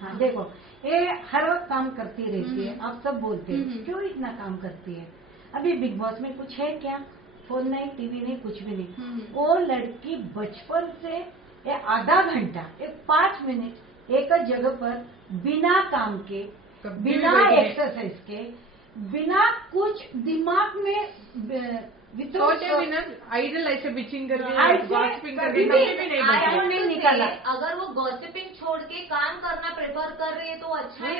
हाँ देखो, ये हर वक्त काम करती रहती है, आप सब बोलते हैं क्यों इतना काम करती है। अभी बिग बॉस में कुछ है क्या? फोन नहीं, टीवी नहीं, कुछ भी नहीं। वो लड़की बचपन से ये आधा घंटा, एक 5 मिनट एक जगह पर बिना काम के, बिना एक्सरसाइज के, बिना कुछ दिमाग में सोचे बिना आइडल ऐसे बिचिंग कर नहीं निकाला। अगर वो गॉसिपिंग छोड़ के काम करना प्रेफर कर रही है तो अच्छा है।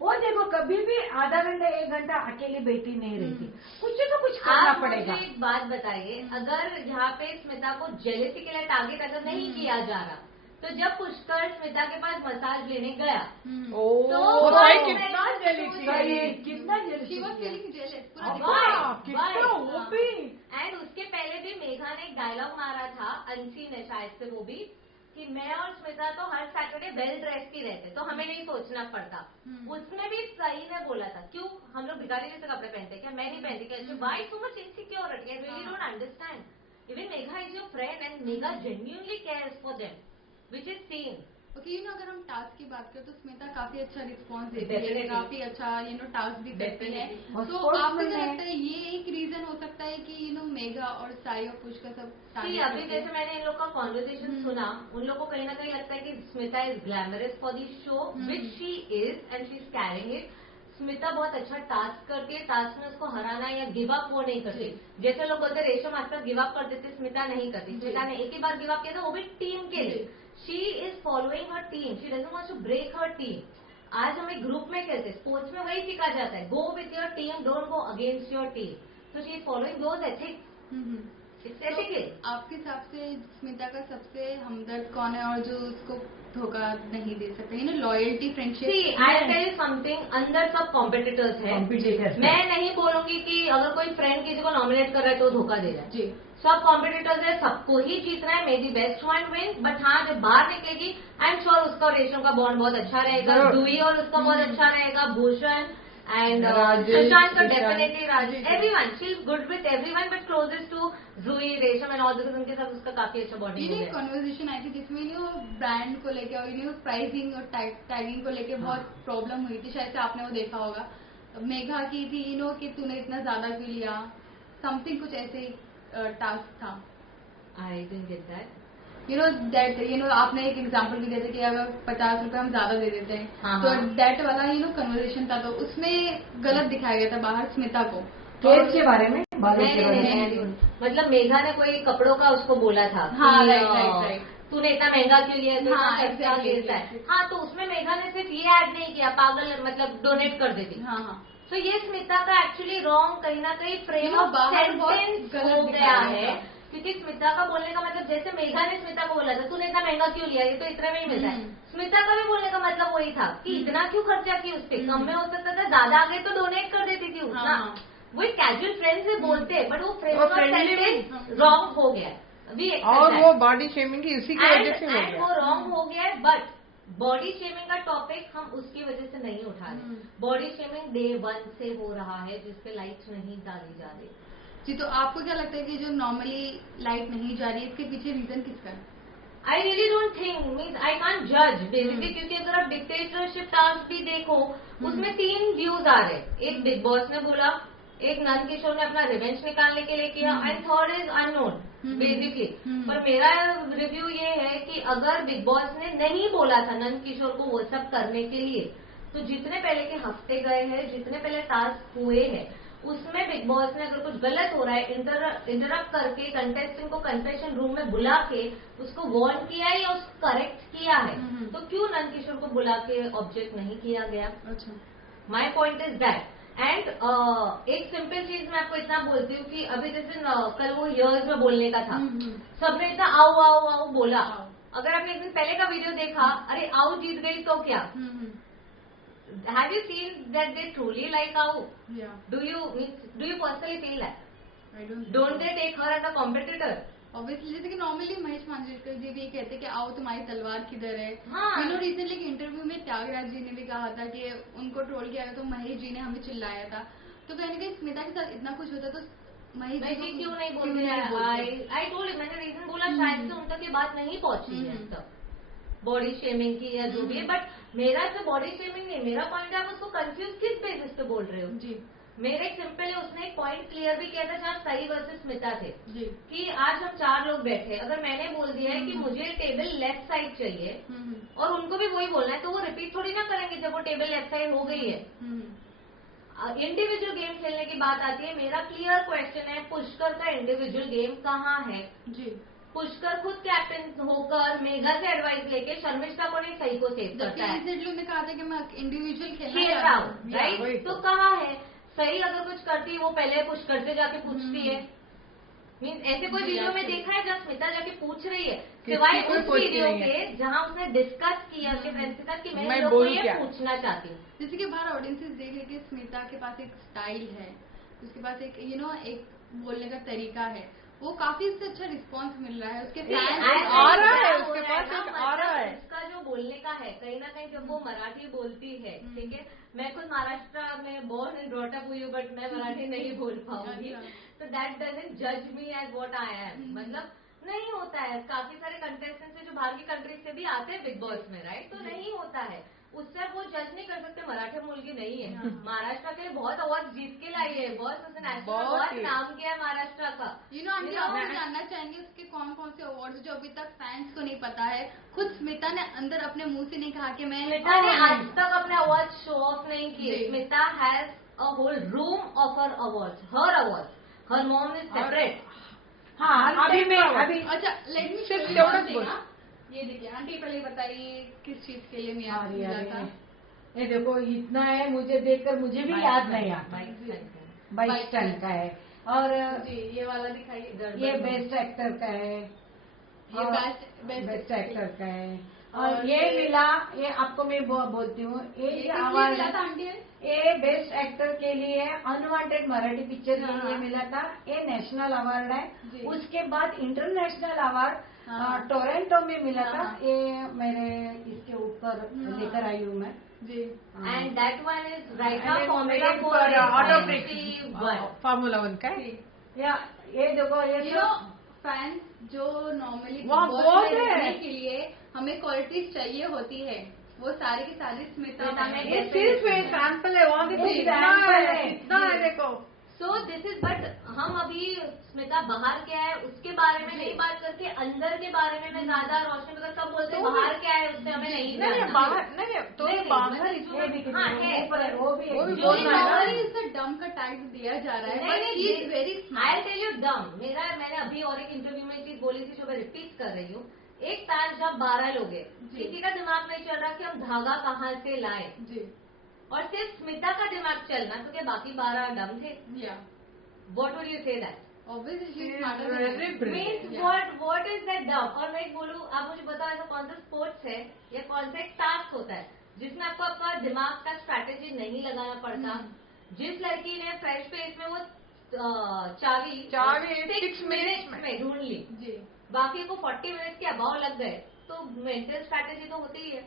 वो देखो, कभी भी आधा घंटा 1 घंटा अकेली बैठी नहीं रहती, कुछ तो कुछ करना पड़ेगा। मुझे एक बात बताइए, अगर यहाँ पे स्मिता को जेलेसी के लिए टारगेट अगर नहीं किया जा रहा, तो जब पुष्कर स्मिता के पास मसाज लेने गया तो कितना एंड उसके पहले भी मेघा ने एक डायलॉग मारा था, अंशी ने शायद से, वो भी कि मैं और स्मिता तो हर सैटरडे वेल ड्रेस ही रहते तो हमें नहीं सोचना पड़ता। उसमें भी सही ने बोला था, क्यों हम लोग भिखारी जैसे कपड़े पहनते, क्या मैं नहीं पहनती, क्या why so much insecurity, I really don't understand. Even Megha is your friend and Megha genuinely cares for them, which is seen. Okay, अगर हम टास्क की बात करें तो स्मिता काफी अच्छा रिस्पॉन्स देती है, काफी अच्छा टास्क भी करती है। तो आपको क्या लगता है ये एक रीजन हो सकता है कि मेघा और साई और पुष्कर सब अभी जैसे मैंने इन लोग का कॉन्वर्सेशन सुना, उन लोग को कहीं ना कहीं लगता है कि Smita is glamorous for the show, which she is and she is carrying it. Smita बहुत अच्छा टास्क करके टास्क में उसको हराना या गिव अप वो नहीं करती। जैसे लोग बोलते रेशम आज तक गिव अप करते थे, स्मिता नहीं करती। स्मिता ने एक ही बार गिव अप किया था, वो भी टीम के लिए। She is following her team, she doesn't want to break her team. आज हमें ग्रुप में कहते हैं, स्पोर्ट्स में वही सिखा जाता है, go with your team, don't go against your team. So she is following those ethics. आपके हिसाब से स्मिता का सबसे हमदर्द कौन है और जो उसको धोखा नहीं दे सकते? Loyalty, friendship. I tell something, अंदर सब कॉम्पिटिटर्स है। मैं नहीं बोलूंगी कि अगर कोई फ्रेंड किसी को नॉमिनेट कर रहा है तो धोखा दे रहा है। सब कॉम्पिटिटर्स है, सबको ही जीतना है, may be best one win. But हाँ, जब बाहर निकलेगी आई एम श्योर उसका और रेशम का बॉन्ड बहुत अच्छा रहेगा, दुई और उसका बहुत अच्छा रहेगा, भूषण एंड सुशांत का definitely, Rajesh, everyone, she is good with everyone but closest to Jui, Resham and all, because उनके साथ उसका काफी अच्छा बॉन्डिंग है। कन्वर्सेशन आई थी जिसमें वो ब्रांड को लेके और प्राइसिंग और टैगिंग को लेके बहुत प्रॉब्लम हुई थी, शायद से आपने वो देखा होगा। मेघा की थी कि तूने इतना ज्यादा क्यों लिया, समथिंग कुछ ऐसे टास्क था। I didn't get that. आपने एक एग्जांपल भी दिया था कि अगर 50 रुपए हम ज्यादा दे देते हैं तो दैट वाला कन्वर्सेशन था, तो उसमें गलत दिखाया गया था बाहर स्मिता को केस के बारे में। मतलब मेघा ने कोई कपड़ों का उसको बोला था, हाँ राइट, तूने इतना महंगा क्यों लिया, हाँ, तो उसमें मेघा ने सिर्फ ये ऐड नहीं किया, पागल मतलब डोनेट कर देती। तो ये स्मिता का एक्चुअली रॉन्ग कहीं ना कहीं फ्रेम ऑफ सेंटेंस हो गया है, क्योंकि स्मिता का बोलने का मतलब, जैसे मेघा ने स्मिता को बोला था तूने इतना महंगा क्यों लिया, ये तो इतने में ही मिलता है। स्मिता का भी बोलने का मतलब वही था कि इतना क्यों खर्चा किया, उस पर कम में हो सकता था, ज्यादा आ गए तो डोनेट कर देती थी उतना। वो एक कैजुअल फ्रेंड से बोलते, बट वो फ्रेम ऑफ सेंटेंस रॉन्ग हो गया, और वो बॉडी शेमिंग इसी की वजह से हो गया, वो रॉन्ग हो गया है। बट बॉडी शेमिंग का टॉपिक हम उसकी वजह से नहीं उठा रहे। बॉडी शेमिंग डे 1 से हो रहा है, जिसपे लाइक्स नहीं डाली जा रही। जी, तो आपको क्या लगता है कि जो नॉर्मली लाइक नहीं जा रही है, इसके पीछे रीजन किसका है? आई really don't think, means I can't जज बेसिकली, क्योंकि अगर आप डिक्टेटरशिप टास्क भी देखो, उसमें 3 व्यूज आ रहे। एक बिग बॉस ने बोला, एक नंद किशोर ने अपना रिवेंज निकालने के लिए किया, and third is unknown basically. पर मेरा रिव्यू ये है कि अगर बिग बॉस ने नहीं बोला था नंद किशोर को वो सब करने के लिए, तो जितने पहले के हफ्ते गए हैं, जितने पहले टास्क हुए हैं, उसमें बिग बॉस ने अगर कुछ गलत हो रहा है इंटरप्ट करके कंटेस्टेंट को कन्फेशन रूम में बुला के उसको वार्न किया है या उसको करेक्ट किया है, तो क्यों नंद किशोर को बुला के ऑब्जेक्ट नहीं किया गया? अच्छा, my point is that. And एक सिंपल चीज मैं आपको इतना बोलती हूँ कि अभी जैसे कल वो ईयर्स में बोलने का था, सबने इतना आओ आओ आओ बोला। अगर आपने एक दिन पहले का वीडियो देखा, अरे आओ जीत गई तो क्या? Have you seen that they truly like Ao? Yeah. Do you personally feel that? I don't. Don't they take her as a competitor? Obviously, जैसे कि नॉर्मली महेश मांजरेकर जी भी ये कहते हैं कि आओ तुम्हारी तलवार किधर है। हाँ। रिसेंटली एक इंटरव्यू में त्यागराज जी ने भी कहा था कि उनको ट्रोल किया गया तो महेश जी ने हमें चिल्लाया था। तो कहीं ना कहीं स्मिता के साथ इतना कुछ होता तो महेश जी क्यों नहीं बोलते? आई टोल्ड, मैंने रीजन बोला, शायद से उन तक ये बात नहीं पहुंची है अब तक। बॉडी शेमिंग की या जो भी है, बट मेरा इसमें बॉडी शेमिंग नहीं, मेरा पॉइंट है आप उसको कंफ्यूज किस बेसिस पे बोल रहे हो। जी मेरे एक सिंपल है, उसने एक पॉइंट क्लियर भी किया था जहाँ सई वर्सेस स्मिता थे जी कि आज हम 4 लोग बैठे, अगर मैंने बोल दिया है कि मुझे टेबल लेफ्ट साइड चाहिए और उनको भी वही बोलना है, तो वो रिपीट थोड़ी ना करेंगे जब वो टेबल लेफ्ट साइड हो गई है। इंडिविजुअल गेम खेलने की बात आती है, मेरा क्लियर क्वेश्चन है पुष्कर का इंडिविजुअल गेम कहाँ है। जी पुष्कर खुद कैप्टन होकर मेघा से एडवाइस लेके शर्मिष्ठा को नहीं सही को सेव करता है, जबकि ने कहा था कि मैं इंडिविजुअल खेल रहा हूँ, वही राइट। तो। तो कहाँ है सही, अगर कुछ करती है वो पहले पुष्कर से जाके पूछती है। मीन्स ऐसे कोई जी, वीडियो में absolutely. देखा है जब स्मिता जाके पूछ रही है, किसी सिवाय को उस पूछती वीडियो नहीं है। के जहाँ उसने डिस्कस किया उसके फ्रेंड्स के साथ कि मैं मैं इन लोग को बोलूं ये क्या? पूछना चाहती हूँ। जैसे कि बाहर ऑडियंसेस देख रहे कि स्मिता के पास एक स्टाइल है, उसके पास एक एक बोलने का तरीका है, वो काफी उससे अच्छा रिस्पांस मिल रहा है उसके फैंस आ रहा है, उसके पास एक आ रहा है। उसका जो बोलने का है कहीं ना कहीं जब वो मराठी बोलती है, ठीक है, मैं खुद महाराष्ट्र में बोर्न एंड ब्रॉट अप हुई हूँ बट मैं मराठी नहीं बोल पाऊंगी, तो दैट डजंट जज me as what I am. मतलब नहीं होता है, काफी सारे कंटेस्टेंट्स है जो बाहर की कंट्री से भी आते हैं बिग बॉस में, राइट, तो नहीं होता है, उससे वो जज नहीं कर सकते मराठी मूल की नहीं है। महाराष्ट्र के लिए बहुत अवार्ड जीत के लाई है, बहुत उसने नेशनल बहुत बहुत ही। नाम किया है महाराष्ट्र का। आंटी आप जानना चाहेंगे उसके कौन कौन से अवार्ड्स जो अभी तक फैंस को नहीं पता है। खुद स्मिता ने अंदर अपने मुंह से नहीं कहा कि मैं स्मिता ने आज तक अपने अवार्ड शो ऑफ नहीं किए। जी। Smita has a whole room of her awards, her mom is separate. हाँ अभी अच्छा लेट मी सिर्फ डेवलप बोल। ये देखिए आंटी पहले बताइए किस चीज के लिए मैं यहाँ अरे, मिला अरे, था। ये देखो इतना है, मुझे देखकर मुझे भी याद नहीं आता। जी। 22 टन का है, और जी ये वाला दिखाइए। ये बेस्ट एक्टर का है, ये बेस्ट एक्टर का है, और और ये मिला, ये आपको मैं बोलती हूँ, ये ये किस लिए अवार्ड मिला था आंटी? ये बेस्ट एक्टर के लिए अनवांटेड मराठी पिक्चर के हाँ। लिए मिला था, ये नेशनल अवार्ड है। जी। उसके बाद इंटरनेशनल अवार्ड हाँ। टोरंटो में मिला था, हाँ। ये मेरे इसके ऊपर हाँ। लेकर आई हूँ मैं। जी and that one is right And now then formula made for auto brake. 4 Formula 1 का है। या ये देखो, ये फैंस जो नॉर्मली वहाँ बहुत है। रहने के लिए हमें क्वालिटीज चाहिए होती है, वो सारी की सारी स्मिता स्मिता में में ये सिर्फ सैंपल है, वहाँ देखो ये कितना sample है, है। कितना है देखो। सो दिस इज, बट हम अभी स्मिता बाहर क्या है उसके बारे में जी। नहीं बात करके अंदर के बारे में मैं ज्यादा रोशनी, बिकॉज सब बोलते हैं तो बाहर क्या है उससे हमें नहीं नहीं जानना। बाहर नहीं तो नहीं, बाहर मतलब इसमें ये भी कितनी हाँ, है। ऊपर है, वो भी वो भी है। जो बोलना है ना। नॉर्मली इसे डम का टैग दिया जा रहा है, but he is very I tell you dumb. मैंने अभी और एक इंटरव्यू में चीज बोली थी जो मैं रिपीट कर रही हूँ। एक साथ जब 12 लोग हैं, जी। किसी का दिमाग नहीं चल रहा कि हम धागा कहाँ से लाए, जी और सिर्फ स्मिता का दिमाग चलना क्योंकि बाकी 12 डम थे। या what would you say that? Obviously She is very brilliant. Means what is that dumb? और मैं बोलूँ, आप मुझे बताओ ऐसा कौन सा स्पोर्ट्स है या कौन सा एक टास्क होता है जिसमें आपको आपका दिमाग का स्ट्रैटेजी नहीं लगाना पड़ता। जिस लड़की ने फ्रेश फेस में वो चाबी 6 मिनट्स में ढूंढ ली, जी, बाकी को 40 मिनट्स के अभाव लग गए, तो मेंटल स्ट्रैटेजी तो होती ही है।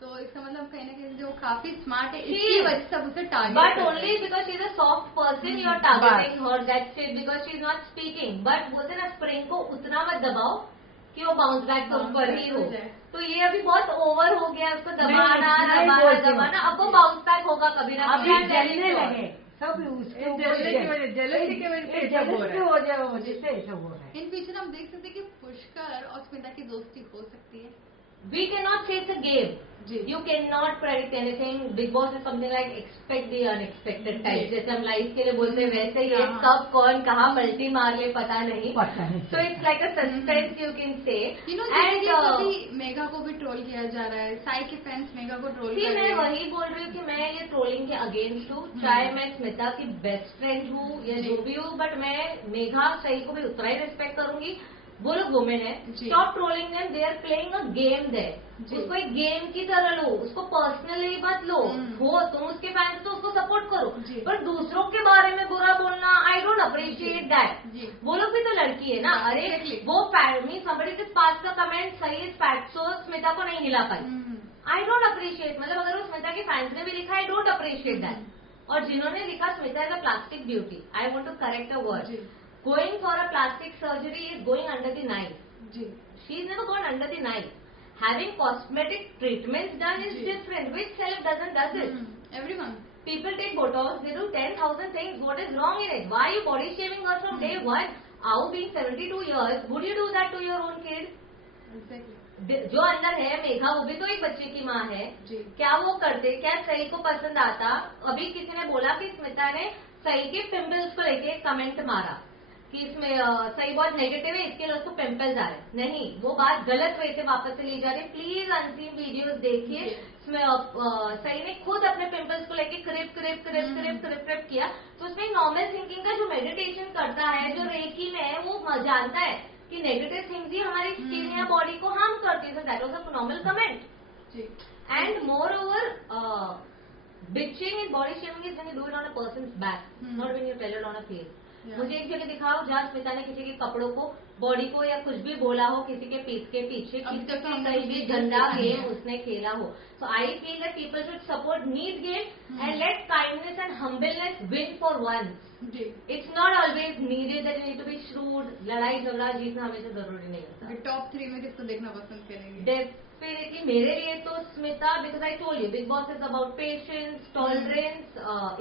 तो इसका मतलब कहीं ना कहीं जो काफी स्मार्ट है She इसकी is. वजह से सब उसे target But only because she's a soft person, you are targeting her. That's it. Because she's not speaking. But बोलते ना स्प्रिंग को उतना मत दबाओ कि वो बाउंस बैक तुम पर ही हो। तो ये अभी बहुत ओवर हो गया, उसको दबाना नहीं दबाना बोलती हूँ। दबाना, अब वो बाउंस बैक होगा कभी ना अभी कभी। जलने लगे सब उसके ये ऊपर jealousy की वजह से ये सब हो रहा है। वजह से ऐसा हो रहा है। इन फ्यूचर हम देख सकते हैं कि पुष्कर और स्मिता की दोस्ती हो सकती है। We cannot say it's a game. Ji. You cannot predict anything. Big Boss is something like expect the unexpected type. जी। जैसे हम लाइफ के लिए बोलते हैं वैसे ही है, हाँ। कब कौन कहाँ पलटी मार ले पता नहीं। पता नहीं। So it's like a suspense you can say. जैसे कि कभी मेघा को भी ट्रोल किया जा रहा है, साई के फैंस मेघा को ट्रोल See, कर रहे मैं हैं। वही बोल रही हूँ कि मैं ये ट्रोलिंग के अगेंस्ट हूँ, चाहे मैं स्मिता की बेस्ट फ्रेंड हूँ या जो भी हूँ, बट मैं मेघा सही को भी उतना ही रिस्पेक्ट करूंगी। वो लोग वुमेन है, जी। Stop trolling them, they are playing a game there. जी। उसको एक गेम की तरह लो, उसको पर्सनली मत लो। हो तुम उसके फैन तो उसको सपोर्ट करो, जी। पर दूसरों के बारे में बुरा बोलना, आई डोंट अप्रिशिएट दैट। जी। वो लोग भी तो लड़की है ना। अरे Exactly. वो फैट मी समबडी दिस पास का कमेंट सही इज फैट, सो स्मिता को नहीं हिला पाई। आई डोंट अप्रिशिएट, मतलब अगर वो स्मिता के फैंस ने भी लिखा, आई डोंट अप्रिशिएट दैट। और जिन्होंने लिखा Smita is a plastic beauty, I want to correct a word. जी। Going for a plastic surgery is going under the knife. जी। She is never gone under the knife. having cosmetic treatments done is different. Which celeb doesn't does it? Everyone. People take Botox, they do 10,000 things. What is wrong in it? Why are you body shaming her from day one? How being 72 years, would you do that to your own kid? Exactly. जो अंदर है मेघा, वो भी तो एक बच्चे की माँ है. जी. क्या वो करते? क्या सही को पसंद आता? अभी किसी ने बोला कि स्मिता ने सही के पिंपल्स को लेके कमेंट मारा कि इसमें सही बहुत नेगेटिव है, इसके लिए उसको पिंपल्स आ रहे. नहीं, वो बात गलत वे से वापस से ली जा रही. प्लीज अनसीन वीडियोस देखिए. इसमें सही ने खुद अपने पिंपल्स को लेके क्रिप किया. तो उसमें नॉर्मल थिंकिंग का जो मेडिटेशन करता है, जो रेकी में है, वो जानता है कि नेगेटिव थिंग्स ही हमारी स्किन या बॉडी को हार्म करती है. That was a normal comment. And more over bitching and body shaming is when you do it on a person's back, not when you tell it on a face. मुझे एक जगह दिखाओ जहाँ स्मिता ने किसी के कपड़ों को, बॉडी को या कुछ भी बोला हो, किसी के पीठ के पीछे किसी का कहीं भी गंदा गेम उसने खेला हो. So I feel that people should support neat game and let kindness and humbleness win for once. It's not always needed that you need to be shrewd. लड़ाई झगड़ा जीतना हमेशा जरूरी नहीं होता. टॉप 3 में किसको देखना पसंद करेंगे? डेफिनेटली मेरे लिए तो Smita, because I told you Big Boss is about patience, tolerance,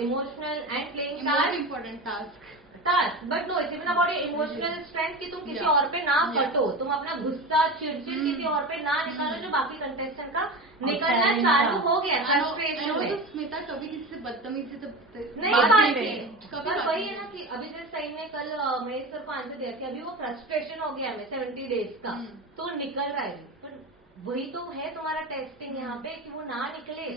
emotional and playing most important task. But no, it's even about emotional strength कि तुम किसी और पे ना फटो, तुम अपना गुस्सा चिड़चिड़ किसी और पे ना निकालो जो बाकी कंटेस्टेंट का निकलना चालू हो गया फ्रस्ट्रेशन में. स्मिता कभी किसी से बदतमीजी से नहीं बात की. पर वही है ना कि अभी जैसे सही ने कल महेश सर को आंसर दिया कि अभी वो फ्रस्ट्रेशन हो गया हमें 70 डेज का, तो निकल रहा है. पर वही तो है तुम्हारा टेस्टिंग यहाँ पे कि वो ना निकले.